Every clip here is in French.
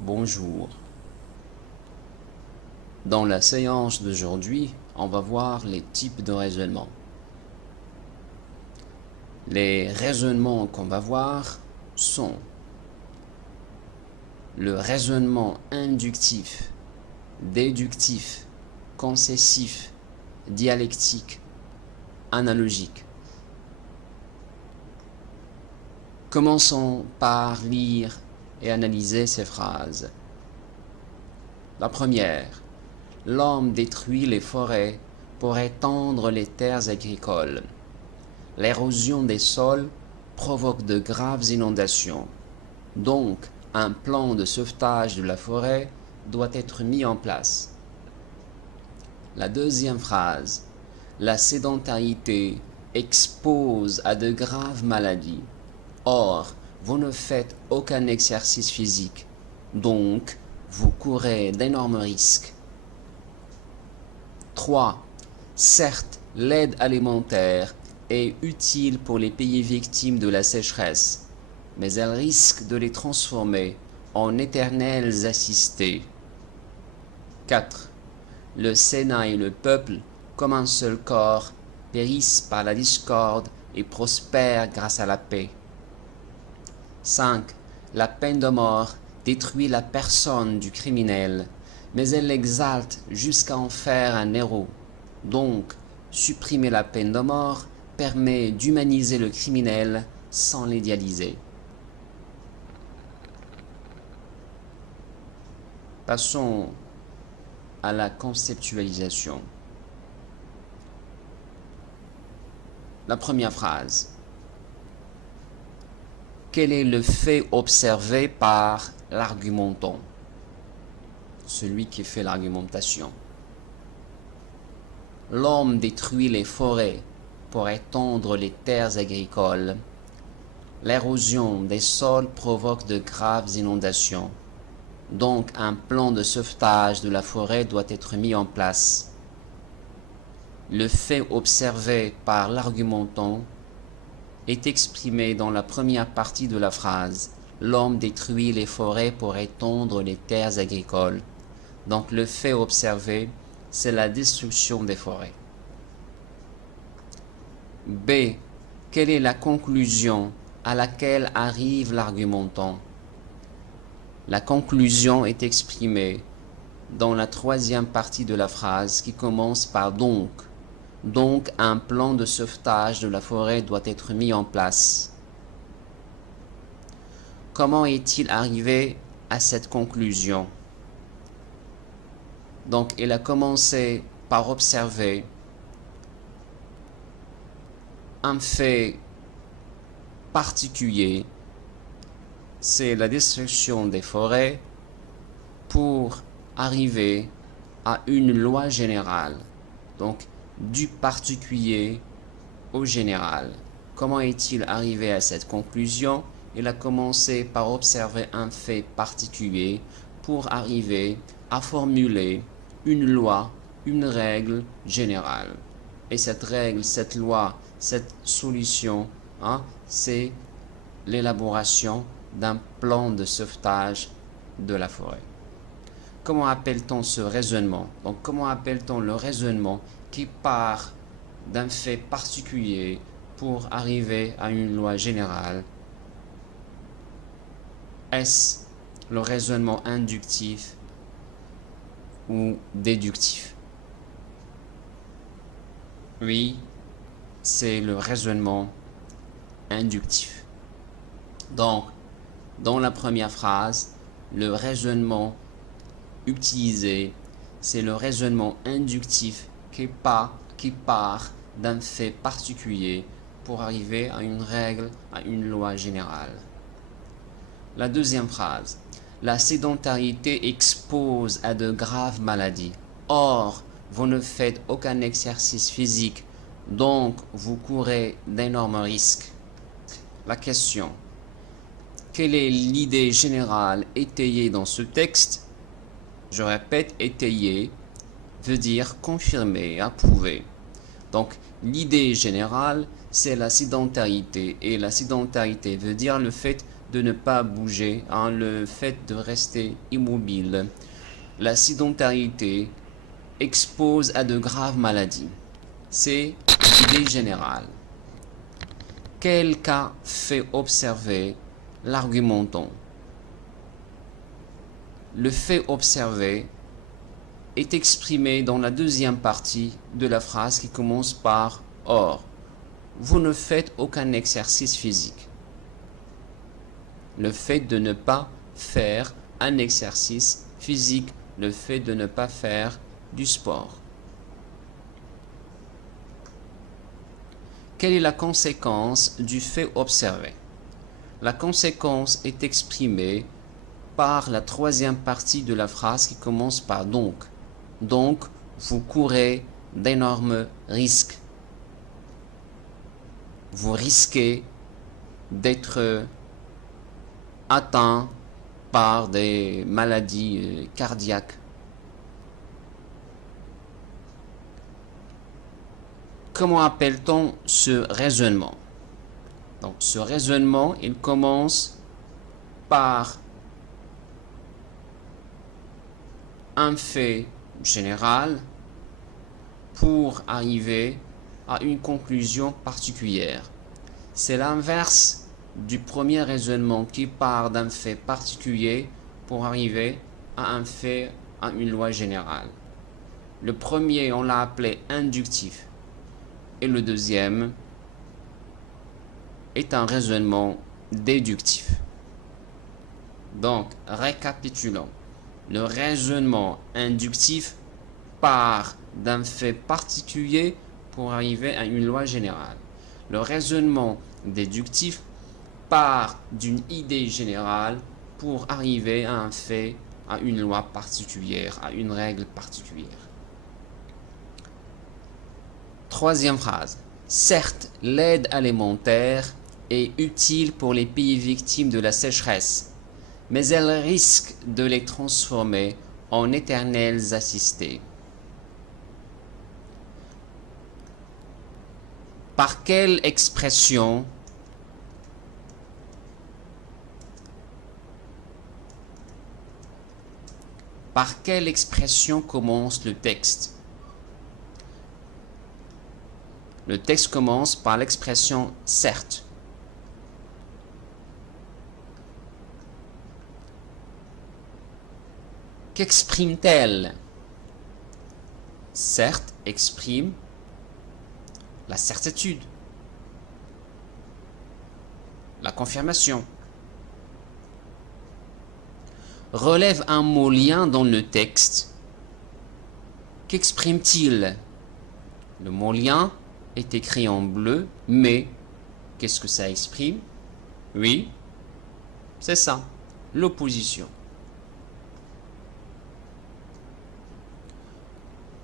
Bonjour. Dans la séance d'aujourd'hui, on va voir les types de raisonnement. Les raisonnements qu'on va voir sont le raisonnement inductif, déductif, concessif, dialectique, analogique. Commençons par lire et analyser ces phrases. La première. L'homme détruit les forêts pour étendre les terres agricoles. L'érosion des sols provoque de graves inondations. Donc, un plan de sauvetage de la forêt doit être mis en place. La deuxième phrase. La sédentarité expose à de graves maladies. Or, vous ne faites aucun exercice physique, donc vous courez d'énormes risques. 3. Certes, l'aide alimentaire est utile pour les pays victimes de la sécheresse, mais elle risque de les transformer en éternels assistés. 4. Le Sénat et le peuple, comme un seul corps, périssent par la discorde et prospèrent grâce à la paix. 5. La peine de mort détruit la personne du criminel, mais elle l'exalte jusqu'à en faire un héros. Donc, supprimer la peine de mort permet d'humaniser le criminel sans l'idéaliser. Passons à la conceptualisation. La première phrase. Quel est le fait observé par l'argumentant? Celui qui fait l'argumentation. L'homme détruit les forêts pour étendre les terres agricoles. L'érosion des sols provoque de graves inondations. Donc un plan de sauvetage de la forêt doit être mis en place. Le fait observé par l'argumentant est exprimé dans la première partie de la phrase. L'homme détruit les forêts pour étendre les terres agricoles. Donc le fait observé, c'est la destruction des forêts. B. Quelle est la conclusion à laquelle arrive l'argumentant? La conclusion est exprimée dans la troisième partie de la phrase qui commence par donc. Donc, un plan de sauvetage de la forêt doit être mis en place. Comment est-il arrivé à cette conclusion? Donc, il a commencé par observer un fait particulier, c'est la destruction des forêts, pour arriver à une loi générale. Donc, du particulier au général. Comment est-il arrivé à cette conclusion? Il a commencé par observer un fait particulier pour arriver à formuler une loi, une règle générale. Et cette règle, cette loi, cette solution, c'est l'élaboration d'un plan de sauvetage de la forêt. Comment appelle-t-on ce raisonnement? Donc, comment appelle-t-on le raisonnement qui part d'un fait particulier pour arriver à une loi générale? Est-ce le raisonnement inductif ou déductif? Oui, c'est le raisonnement inductif. Donc, dans la première phrase, le raisonnement utilisé, c'est le raisonnement inductif qui part d'un fait particulier pour arriver à une règle, à une loi générale. La deuxième phrase. La sédentarité expose à de graves maladies. Or, vous ne faites aucun exercice physique, donc vous courez d'énormes risques. La question. Quelle est l'idée générale étayée dans ce texte? Je répète, étayée veut dire confirmer, approuver. Donc, l'idée générale, c'est la sédentarité. Et la sédentarité veut dire le fait de ne pas bouger, hein, le fait de rester immobile. La sédentarité expose à de graves maladies. C'est l'idée générale. Quel cas fait observer l'argumentant? Le fait observé est exprimé dans la deuxième partie de la phrase qui commence par « Or, vous ne faites aucun exercice physique ». Le fait de ne pas faire un exercice physique, le fait de ne pas faire du sport. Quelle est la conséquence du fait observé? La conséquence est exprimée par la troisième partie de la phrase qui commence par « donc ». Donc, vous courez d'énormes risques. Vous risquez d'être atteint par des maladies cardiaques. Comment appelle-t-on ce raisonnement? Donc, ce raisonnement, il commence par un fait général pour arriver à une conclusion particulière. C'est l'inverse du premier raisonnement qui part d'un fait particulier pour arriver à un fait, à une loi générale. Le premier, on l'a appelé inductif, et le deuxième est un raisonnement déductif. Donc, récapitulons. Le raisonnement inductif part d'un fait particulier pour arriver à une loi générale. Le raisonnement déductif part d'une idée générale pour arriver à un fait, à une loi particulière, à une règle particulière. Troisième phrase. Certes, l'aide alimentaire est utile pour les pays victimes de la sécheresse, mais elle risque de les transformer en éternels assistés. Par quelle expression commence le texte? Le texte commence par l'expression « certes ». Qu'exprime-t-elle? Certes exprime la certitude, la confirmation. Relève un mot lien dans le texte. Qu'exprime-t-il? Le mot lien est écrit en bleu, mais qu'est-ce que ça exprime? Oui, c'est ça, l'opposition.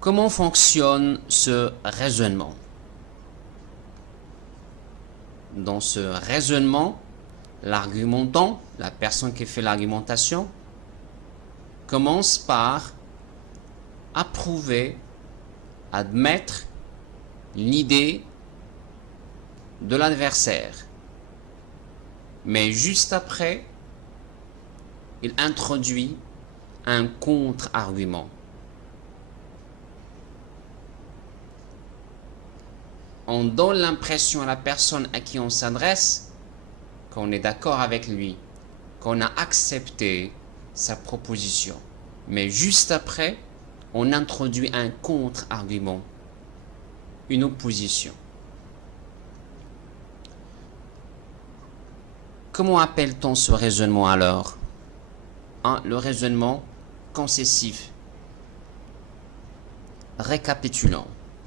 Comment fonctionne ce raisonnement? Dans ce raisonnement, l'argumentant, la personne qui fait l'argumentation, commence par approuver, admettre l'idée de l'adversaire. Mais juste après, il introduit un contre-argument. On donne l'impression à la personne à qui on s'adresse qu'on est d'accord avec lui, qu'on a accepté sa proposition. Mais juste après, on introduit un contre-argument, une opposition. Comment appelle-t-on ce raisonnement alors? Le raisonnement concessif. Récapitulons.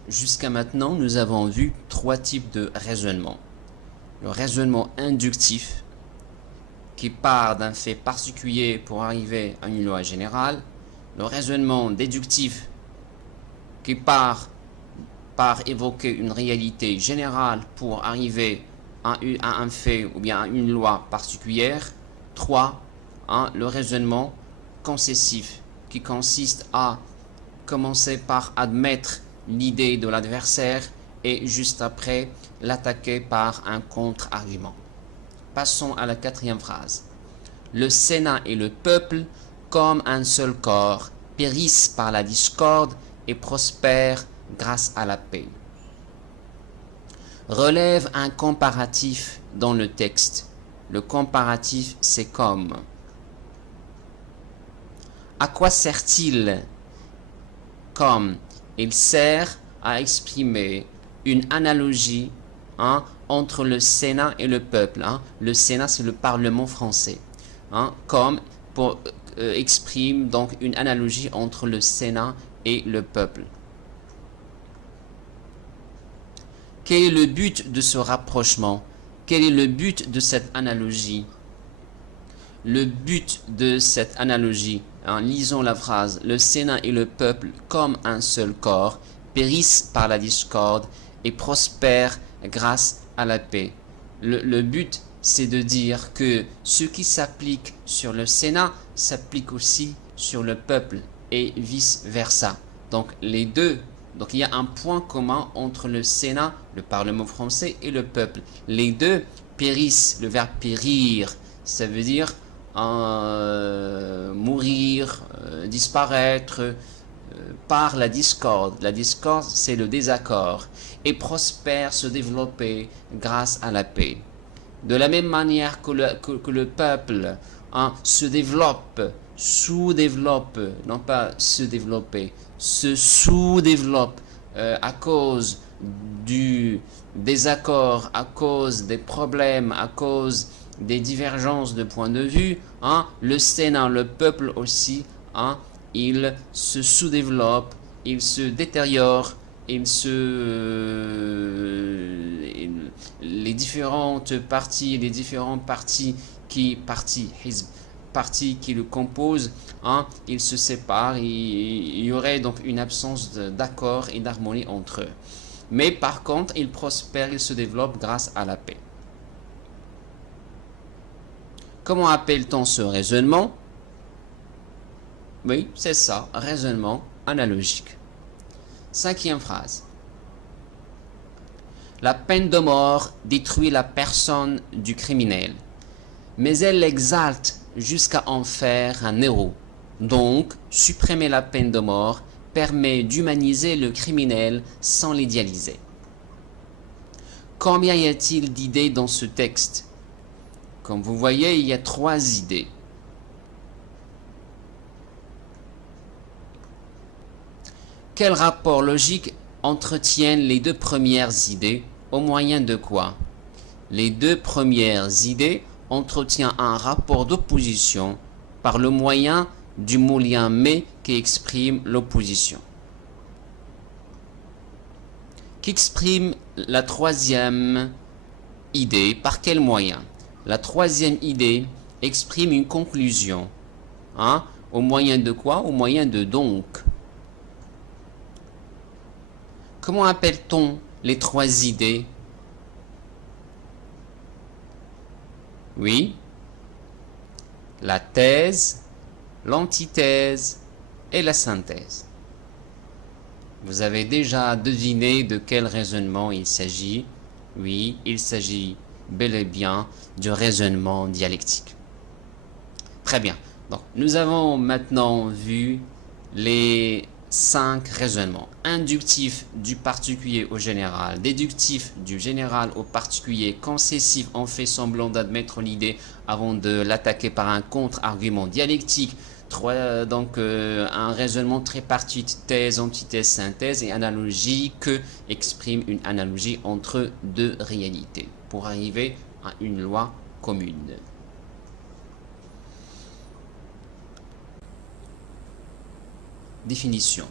Jusqu'à maintenant, nous avons vu 3 types de raisonnement. Le raisonnement inductif, qui part d'un fait particulier pour arriver à une loi générale. Le raisonnement déductif, qui part par évoquer une réalité générale pour arriver à un fait ou bien à une loi particulière. 3. Le raisonnement concessif, qui consiste à commencer par admettre l'idée de l'adversaire et juste après l'attaquer par un contre-argument. Passons à la quatrième phrase. Le Sénat et le peuple, comme un seul corps, périssent par la discorde et prospèrent grâce à la paix. Relève un comparatif dans le texte. Le comparatif, c'est comme. À quoi sert-il? Comme. Il sert à exprimer une analogie entre le Sénat et le peuple. Le Sénat, c'est le Parlement français. Comme pour exprime donc une analogie entre le Sénat et le peuple. Quel est le but de ce rapprochement? Quel est le but de cette analogie? Le but de cette analogie, lisons la phrase, le Sénat et le peuple, comme un seul corps, périssent par la discorde et prospèrent grâce à la paix. Le but, c'est de dire que ce qui s'applique sur le Sénat s'applique aussi sur le peuple et vice-versa. Donc les deux, donc il y a un point commun entre le Sénat, le Parlement français et le peuple. Les deux périssent, le verbe périr, ça veut dire mourir, disparaître par la discorde. La discorde, c'est le désaccord. Et prospère, se développer grâce à la paix. De la même manière que le peuple se développe, sous-développe, non pas se développer, se sous-développe à cause du désaccord, à cause des problèmes, à cause des divergences de point de vue, le Sénat, le peuple aussi, il se sous-développe, il se détériore, les différentes parties, les différents partis qui le composent, ils se séparent, il y aurait donc une absence d'accord et d'harmonie entre eux. Mais par contre, ils prospèrent, ils se développent grâce à la paix. Comment appelle-t-on ce raisonnement? Oui, c'est ça, raisonnement analogique. Cinquième phrase. La peine de mort détruit la personne du criminel, mais elle l'exalte jusqu'à en faire un héros. Donc, supprimer la peine de mort permet d'humaniser le criminel sans l'idéaliser. Combien y a-t-il d'idées dans ce texte? Comme vous voyez, il y a 3 idées. Quel rapport logique entretiennent les 2 premières idées au moyen de quoi? Les 2 premières idées entretiennent un rapport d'opposition par le moyen du mot lien mais qui exprime l'opposition. Qu'exprime la 3e idée? Par quel moyen? La 3e idée exprime une conclusion. Au moyen de quoi? Au moyen de donc. Comment appelle-t-on les 3 idées? Oui, la thèse, l'antithèse et la synthèse. Vous avez déjà deviné de quel raisonnement il s'agit. Oui, il s'agit bel et bien du raisonnement dialectique. Très bien. Donc, nous avons maintenant vu les 5 raisonnements. Inductif du particulier au général, déductif du général au particulier, concessif en fait semblant d'admettre l'idée avant de l'attaquer par un contre-argument dialectique. Donc un raisonnement tripartite, thèse, antithèse, synthèse et analogique exprime une analogie entre 2 réalités pour arriver à une loi commune. Définition.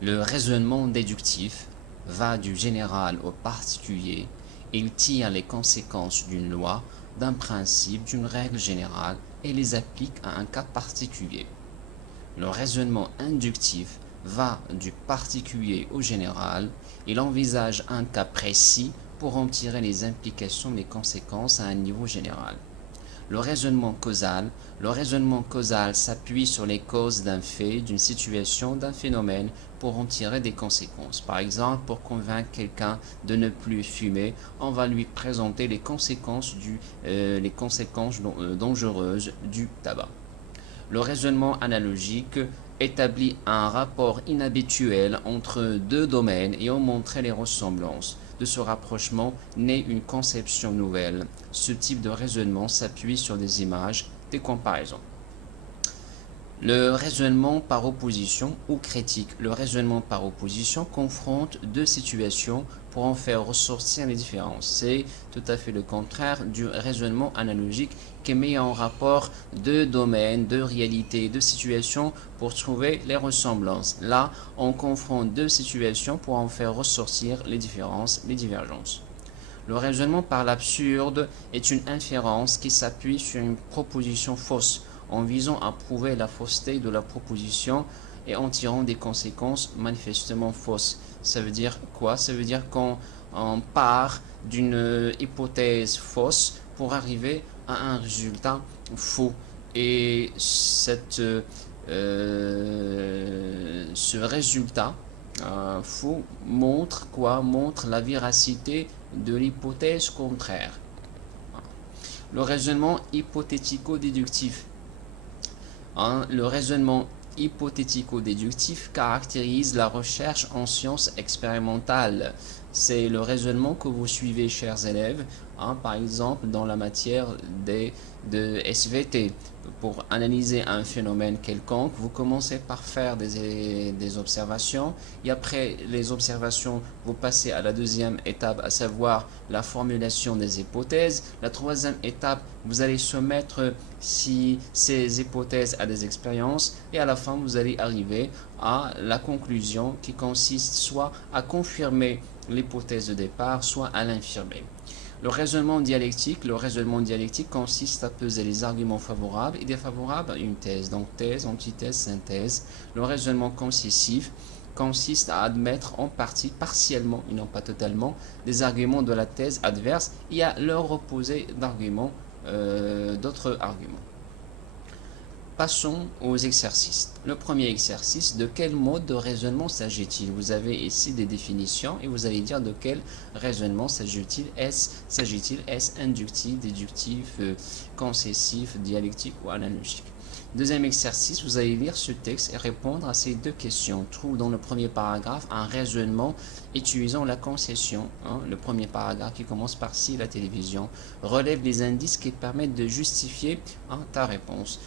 Le raisonnement déductif va du général au particulier. Il tire les conséquences d'une loi, d'un principe, d'une règle générale et les applique à un cas particulier. Le raisonnement inductif va du particulier au général. Il envisage un cas précis pour en tirer les implications, les conséquences à un niveau général. Le raisonnement causal. Le raisonnement causal s'appuie sur les causes d'un fait, d'une situation, d'un phénomène pour en tirer des conséquences. Par exemple, pour convaincre quelqu'un de ne plus fumer, on va lui présenter les conséquences dangereuses du tabac. Le raisonnement analogique établit un rapport inhabituel entre deux domaines et en montrait les ressemblances. De ce rapprochement naît une conception nouvelle. Ce type de raisonnement s'appuie sur des images, des comparaisons. Le raisonnement par opposition ou critique. Le raisonnement par opposition confronte deux situations pour en faire ressortir les différences. C'est tout à fait le contraire du raisonnement analogique qui met en rapport deux domaines, deux réalités, deux situations pour trouver les ressemblances. Là, on confronte deux situations pour en faire ressortir les différences, les divergences. Le raisonnement par l'absurde est une inférence qui s'appuie sur une proposition fausse en visant à prouver la fausseté de la proposition et en tirant des conséquences manifestement fausses. Ça veut dire quoi? Ça veut dire qu'on part d'une hypothèse fausse pour arriver à un résultat faux. Et ce résultat faux montre quoi? Montre la véracité de l'hypothèse contraire. Le raisonnement hypothético-déductif. Le raisonnement hypothético-déductif caractérise la recherche en sciences expérimentales. C'est le raisonnement que vous suivez, chers élèves, par exemple dans la matière de SVT. Pour analyser un phénomène quelconque, vous commencez par faire des observations et après les observations, vous passez à la deuxième étape, à savoir la formulation des hypothèses. La troisième étape, vous allez soumettre si ces hypothèses à des expériences et à la fin, vous allez arriver à la conclusion qui consiste soit à confirmer l'hypothèse de départ, soit à l'infirmer. Le raisonnement dialectique consiste à peser les arguments favorables et défavorables à une thèse, donc thèse, antithèse, synthèse. Le raisonnement concessif consiste à admettre en partie, partiellement et non pas totalement, des arguments de la thèse adverse et à leur opposer d'autres arguments. Passons aux exercices. Le premier exercice, de quel mode de raisonnement s'agit-il? Vous avez ici des définitions et vous allez dire de quel raisonnement s'agit-il? Est-ce inductif, déductif, concessif, dialectique ou analogique? Deuxième exercice, vous allez lire ce texte et répondre à ces deux questions. Trouve dans le premier paragraphe un raisonnement utilisant la concession. Le premier paragraphe qui commence par si la télévision relève les indices qui permettent de justifier ta réponse.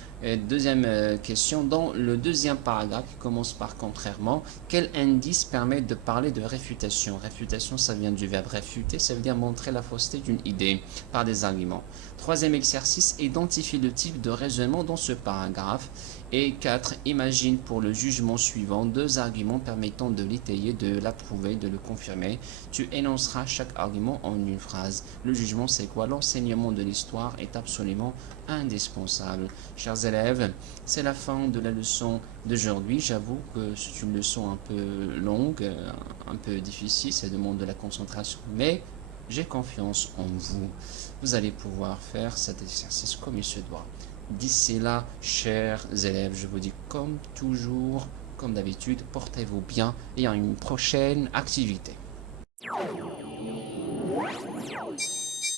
Deuxième question, dans le deuxième paragraphe qui commence par contrairement, quel indice permet de parler de réfutation? Réfutation, ça vient du verbe réfuter, ça veut dire montrer la fausseté d'une idée par des arguments. Troisième exercice, identifie le type de raisonnement dans ce paragraphe. Et 4, imagine pour le jugement suivant deux arguments permettant de l'étayer, de l'approuver, de le confirmer. Tu énonceras chaque argument en une phrase. Le jugement, c'est quoi? L'enseignement de l'histoire est absolument indispensable. Chers élèves, c'est la fin de la leçon d'aujourd'hui. J'avoue que c'est une leçon un peu longue, un peu difficile, ça demande de la concentration, mais j'ai confiance en vous. Vous allez pouvoir faire cet exercice comme il se doit. D'ici là, chers élèves, je vous dis comme toujours, comme d'habitude, portez-vous bien et à une prochaine activité.